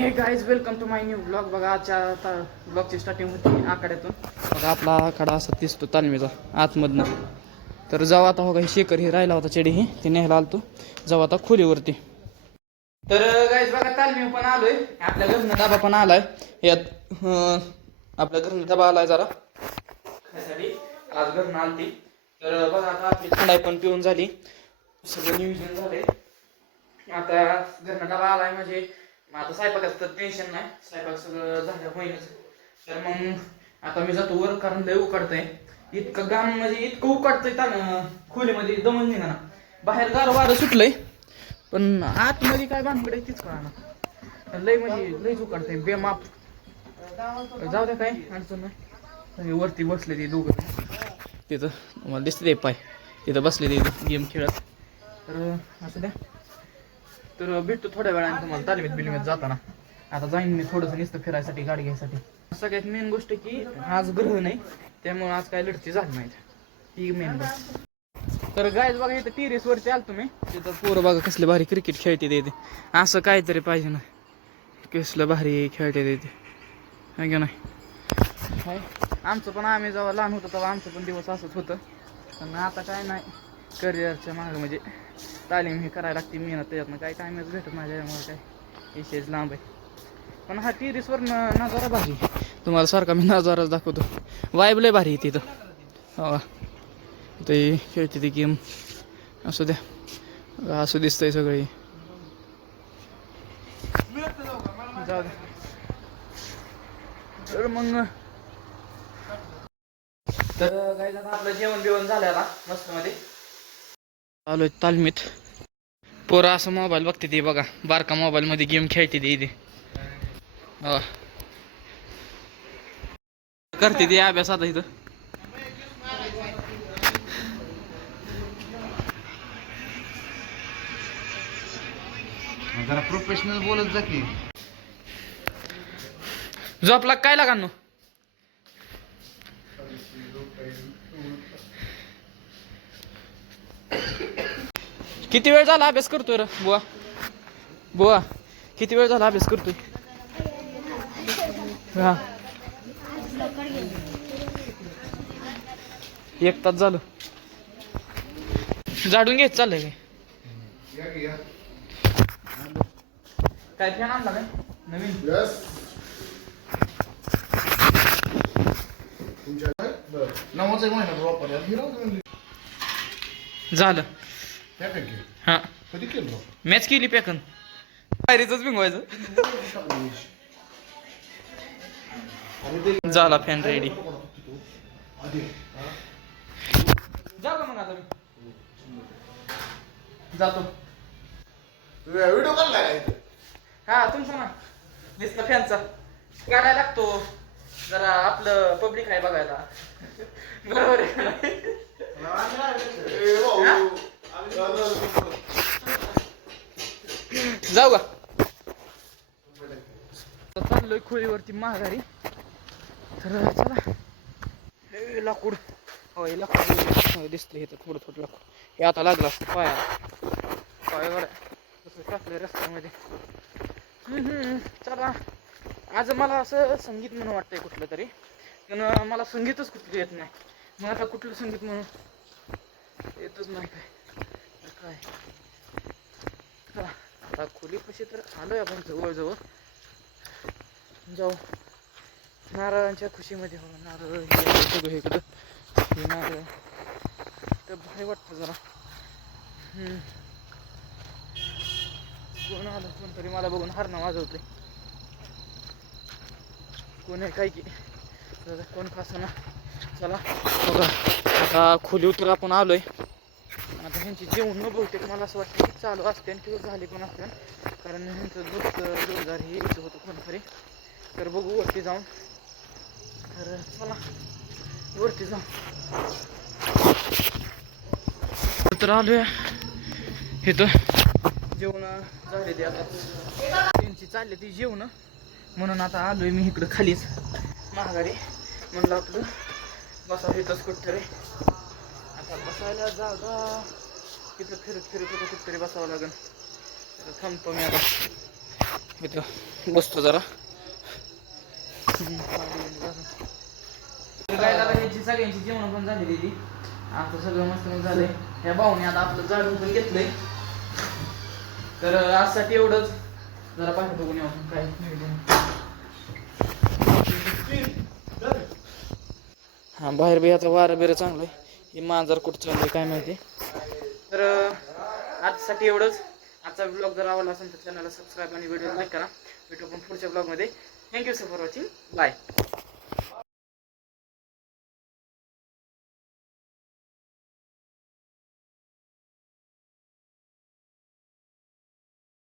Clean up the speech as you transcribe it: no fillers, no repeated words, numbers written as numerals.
हे guys welcome to my new blog. बघा आजच्या ब्लॉगची स्टार्टिंग होती आखाड्यातून. बघा आपला आखाडा असा दिसतो तालमीचा आतमधनं. तर जाऊ आता हो, काही शेखर ही राहिला होता चेडी ही ती न्यायला आलतो. जाऊ आता खोलीवरती. तर गाईज बघा तालमी पण आलोय. आपल्या घरनं डबा पण आलाय. यात आपल्या घरनं डबा आलाय जरा खायसाठी. आज घरनं आलती. तर बघा आता आपली थंडाई पण पिऊन झाली. सगळं नियोजन झालंय. आता घरनं डबा आलाय म्हणजे आता स्वयंपाकाचं तर टेन्शन नाही. स्वयंपाक सगळं झालं होईनच. तर मग आता मी जातो वर, कारण लय उकडतंय. इतकं गाम म्हणजे इतकं उकडतंय खोलीमध्ये दमून निघा. बाहेर गार वारं सुटलंय पण आतमध्ये काय भानगड आहे तीच कळा. लय म्हणजे लयच उकडतंय बेमाप. जाऊ द्या काय अडचण नाही. वरती बसले ते दोघं तिथं तुम्हाला दिसते ते पाय तिथं बसले ते गेम खेळत. तर असं द्या. तर भेटतो थोड्या वेळाने तुम्हाला तालमीत बिलमीत जाताना. आता जाईन मी थोडंसं नुसतं फिरायसाठी गाडी घ्यायसाठी. सगळ्यात मेन गोष्ट की आज ग्रह नाही, त्यामुळे आज काय लढती झाली नाहीत. ती मेन गोष्ट. तर गायज बघा इथं टेरेसवरती आलो तुम्ही. तिथं पोरं बघा कसले भारी क्रिकेट खेळते देते. असं काहीतरी पाहिजे ना, कसलं भारी खेळते देते आहे का नाही. आमचं पण आम्ही जेव्हा लहान होतो तेव्हा आमचं पण दिवस असंच होतं. पण आता काय नाही, करिअरच्या मागं म्हणजे तालीम हे करायला लागते मेहनत. त्याच्यातनं काय टायमच भेटत माझ्यामुळे काय विषयच लांब आहे. पण हा टेरेसवर नजारा भारी. तुम्हाला सारखा मी नजाराच दाखवतो. वाईब लय भारी आहे तिथं. हो ते खेळते ती गेम. असू द्या असं दिसतंय सगळे. जाऊ द्या. तर मग तर काय झालं आपलं जेवण बिवण झालं आता मस्त मध्ये. आलोय तालमीत. पोरं असं मोबाईल बघते ती बघा. बारका मोबाईल मध्ये गेम खेळते ती इथे. करते ती अभ्यास आता इथं. जरा प्रोफेशनल बोलत जा की. झोपला काय लागा नो. किती वेळ झाला अभ्यास करतोय रे बुवा. बुवा किती वेळ झाला अभ्यास करतोय. हा 1 तास झालं. झाडून घेत चाललंय काय फॅन आणला काय नवीन. झालं हा मॅच केली पॅकन पायरीच बिंगवायचं. झाला फॅन रेडी. जाऊ का मग आता मी जातो. व्हिडिओ काढलाय हा तुमचा ना दिसला फॅनचा काढायला लागतो. जरा आपलं पब्लिक आहे बघायला. बरोबर आहे. जाऊ का चाललोय खोलीवरती माघारी. तर चला. लाकूड होय लाकूड दिसतंय इथं थोडं थोडं लाकूड. हे आता लागलं असतं पाय बरं कसं टाकलंय रस्त्यामध्ये. चला आज मला असं संगीत म्हणून वाटतंय कुठलं तरी. पण मला संगीतच कुठलं येत नाही. मग आता कुठलं संगीत म्हणून येतच नाही काय. आता खोलीपाशी तर आलोय आपण जवळजवळ. जाऊ नारळांच्या खुशीमध्ये हो. नारळ सगळं इकडं हे नारळ तर भारी वाटतं जरा. कोण आलं कोणतरी मला बघून हरणं वाजवतंय. कोण आहे काय की कोण खासं ना. चला बघा आता खोलीवर आपण आलोय. आता ह्यांची जेवण बहुतेक मला असं वाटतं की चालू असते किंवा झाली पण असते. कारण ह्यांचं जोरदार हे यायचं होतं कोणतरी. तर बघू वरती जाऊन. तर चला वरती जाऊ. तर आलोय इथं. जेवण झाले ते आता त्यांची चालली ती जेवण. म्हणून आता आलोय मी इकडं खालीच माघारी. म्हणलं आपलं बसा इथंच कुठतरी. आता बसायला जागा तिथं फिरत कुठतरी बसावं लागेल. थांबतो मी आता. इथं बसतो जरा. काय आता ह्याची सगळ्यांची जेवण पण झाली ती. आता सगळं मस्त झालंय. ह्या भाऊने आता आपलं झाडून पण घेतलंय. तर आजसाठी एवढंच. जरा बाहेर बघून येऊ आपण काय हा बाहेर बी आता वारं बिरं चांगलं आहे. ही मांजर कुठं चाललंय काय माहिती. तर आजसाठी एवढंच. आजचा ब्लॉग जर आवडला असेल तर चॅनलला सबस्क्राईब आणि व्हिडिओ लाईक करा. भेटू पण पुढच्या ब्लॉगमध्ये. Thank you sir for watching. Bye.